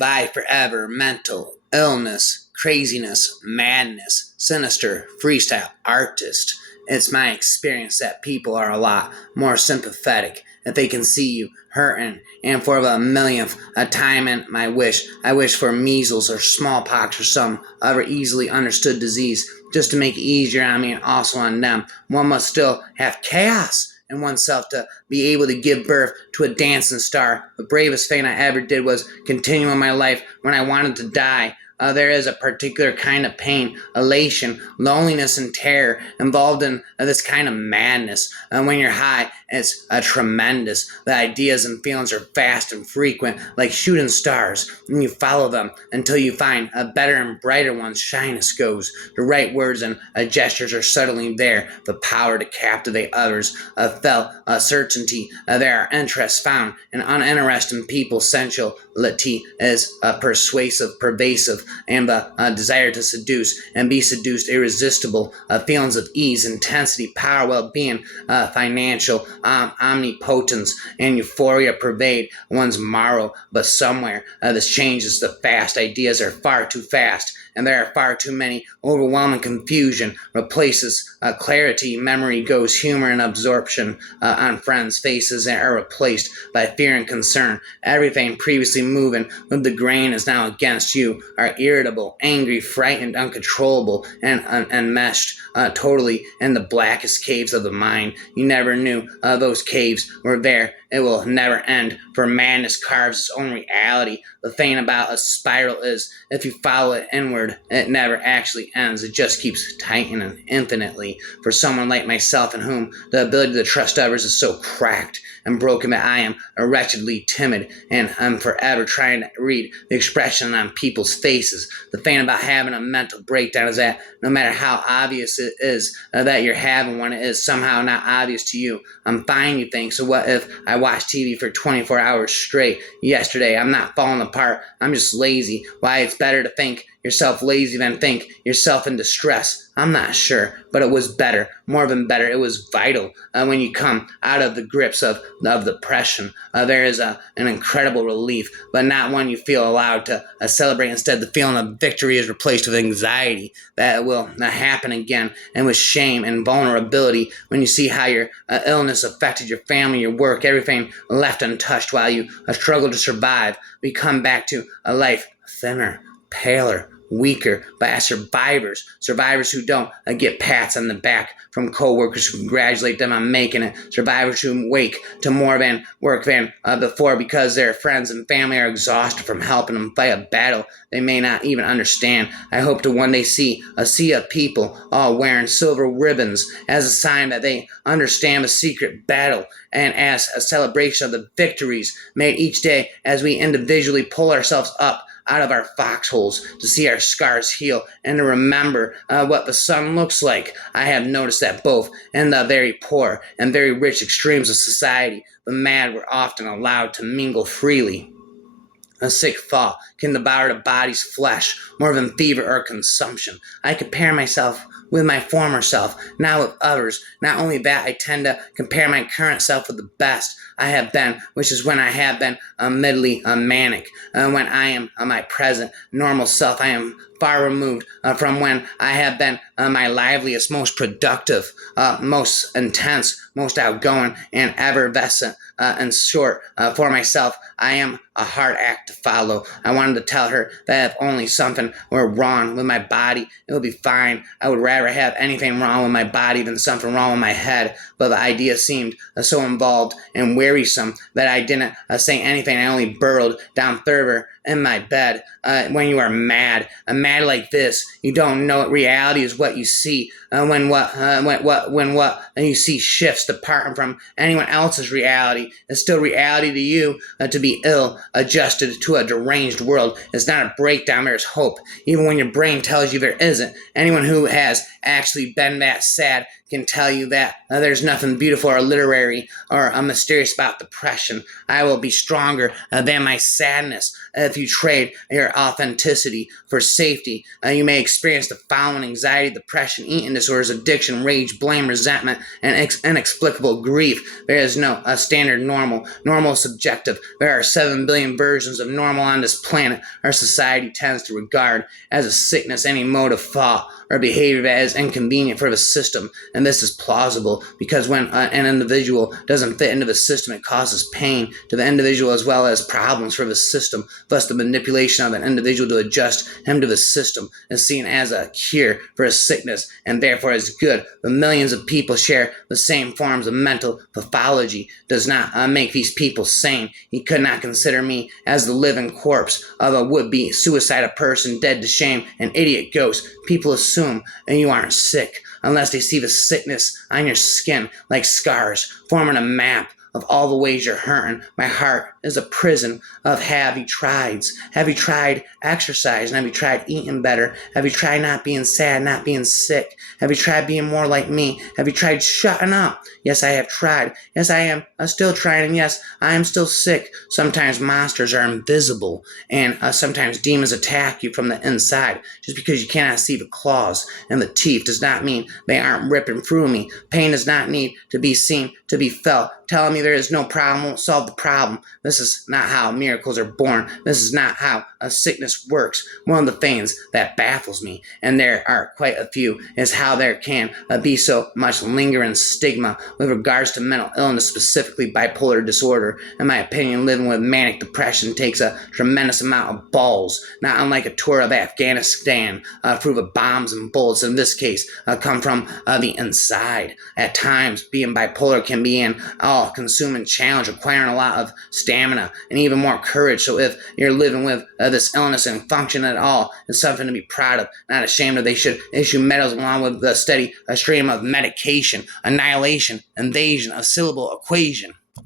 by forever mental illness, craziness, madness, sinister, freestyle artist. It's my experience that people are a lot more sympathetic if they can see you hurting. And for the millionth a time in my wish, I wish for measles or smallpox or some other easily understood disease, just to make it easier on me and also on them. One must still have chaos in oneself to be able to give birth to a dancing star. The bravest thing I ever did was continue in my life when I wanted to die. There is a particular kind of pain, elation, loneliness, and terror involved in this kind of madness. And when you're high, it's tremendous. The ideas and feelings are fast and frequent, like shooting stars, and you follow them until you find a better and brighter one's shyness goes. The right words and gestures are subtly there, the power to captivate others, a felt certainty. There are interests found in uninteresting people. Sensuality is persuasive, pervasive, and the desire to seduce and be seduced irresistible. Feelings of ease, intensity, power, well-being, financial omnipotence, and euphoria pervade one's marrow. But somewhere this changes. The fast ideas are far too fast, and there are far too many. Overwhelming confusion replaces clarity. Memory goes. Humor and absorption on friends' faces are replaced by fear and concern. Everything previously moving with the grain is now against you. Are irritable, angry, frightened, uncontrollable, and enmeshed totally in the blackest caves of the mind. You never knew those caves were there. It will never end, for madness carves its own reality. The thing about a spiral is, if you follow it inward, it never actually ends. It just keeps tightening infinitely. For someone like myself, in whom the ability to trust others is so cracked and broken that I am wretchedly timid, and I'm forever trying to read the expression on people's faces. The thing about having a mental breakdown is that no matter how obvious it is that you're having one, it is somehow not obvious to you. I'm fine, you think. So what if I watch TV for 24 hours straight yesterday? I'm not falling apart. I'm just lazy. Why, it's better to think yourself lazy than think yourself in distress. I'm not sure, but it was better, more than better. It was vital. When you come out of the grips of depression, there is an incredible relief, but not one you feel allowed to celebrate. Instead, the feeling of victory is replaced with anxiety that it will not happen again, and with shame and vulnerability when you see how your illness affected your family, your work, everything left untouched while you struggle to survive. We come back to a life thinner, paler, weaker, but as survivors who don't get pats on the back from coworkers who congratulate them on making it, survivors who wake to more than work than before because their friends and family are exhausted from helping them fight a battle they may not even understand. I hope to one day see a sea of people all wearing silver ribbons as a sign that they understand the secret battle, and as a celebration of the victories made each day as we individually pull ourselves up out of our foxholes to see our scars heal and to remember what the sun looks like. I have noticed that both in the very poor and very rich extremes of society, the mad were often allowed to mingle freely. A sick thought can devour the body's flesh more than fever or consumption. I compare myself with my former self, not with others. Not only that, I tend to compare my current self with the best I have been, which is when I have been midly manic. When I am my present normal self, I am far removed from when I have been my liveliest, most productive, most intense, most outgoing, and effervescent. In short, for myself, I am a hard act to follow. I wanted to tell her that if only something were wrong with my body, it would be fine. I would rather have anything wrong with my body than something wrong with my head. But the idea seemed so involved and wearisome that I didn't say anything. I only burrowed down further in my bed. When you are mad like this, you don't know what reality is. What you see when what you see shifts departing from anyone else's reality is still reality to you. To be ill, adjusted to a deranged world is not a breakdown. There's hope, even when your brain tells you there isn't. Anyone who has actually been that sad can tell you that there's nothing beautiful or literary or mysterious about depression. I will be stronger than my sadness. If you trade your authenticity for safety, you may experience the following: anxiety, depression, eating disorders, addiction, rage, blame, resentment, and inexplicable grief. There is no standard normal. Normal is subjective. There are 7 billion versions of normal on this planet. Our society tends to regard as a sickness any mode of thought or behavior that is inconvenient for the system. And this is plausible because when an individual doesn't fit into the system, it causes pain to the individual as well as problems for the system. Thus, the manipulation of an individual to adjust him to the system is seen as a cure for a sickness and therefore as good. The millions of people share the same forms of mental pathology does not make these people sane. He could not consider me as the living corpse of a would-be suicidal person, dead to shame, an idiot ghost. People assume you aren't sick unless they see the sickness on your skin like scars forming a map of all the ways you're hurting. My heart is a prison of have you trieds. Have you tried exercise? And have you tried eating better? Have you tried not being sad, not being sick? Have you tried being more like me? Have you tried shutting up? Yes, I have tried. Yes, I am still trying. And yes, I am still sick. Sometimes monsters are invisible and sometimes demons attack you from the inside. Just because you cannot see the claws and the teeth does not mean they aren't ripping through me. Pain does not need to be seen, to be felt. Telling me there is no problem won't solve the problem. This is not how miracles are born. This is not how a sickness works. One of the things that baffles me, and there are quite a few, is how there can be so much lingering stigma with regards to mental illness, specifically bipolar disorder. In my opinion, living with manic depression takes a tremendous amount of balls, not unlike a tour of Afghanistan through the bombs and bullets, in this case, come from the inside. At times, being bipolar can be an all-consuming challenge requiring a lot of stamina and even more courage. So if you're living with this illness and function at all, it's something to be proud of, not ashamed of. They should issue medals along with the steady stream of medication, annihilation, invasion, a syllable equation.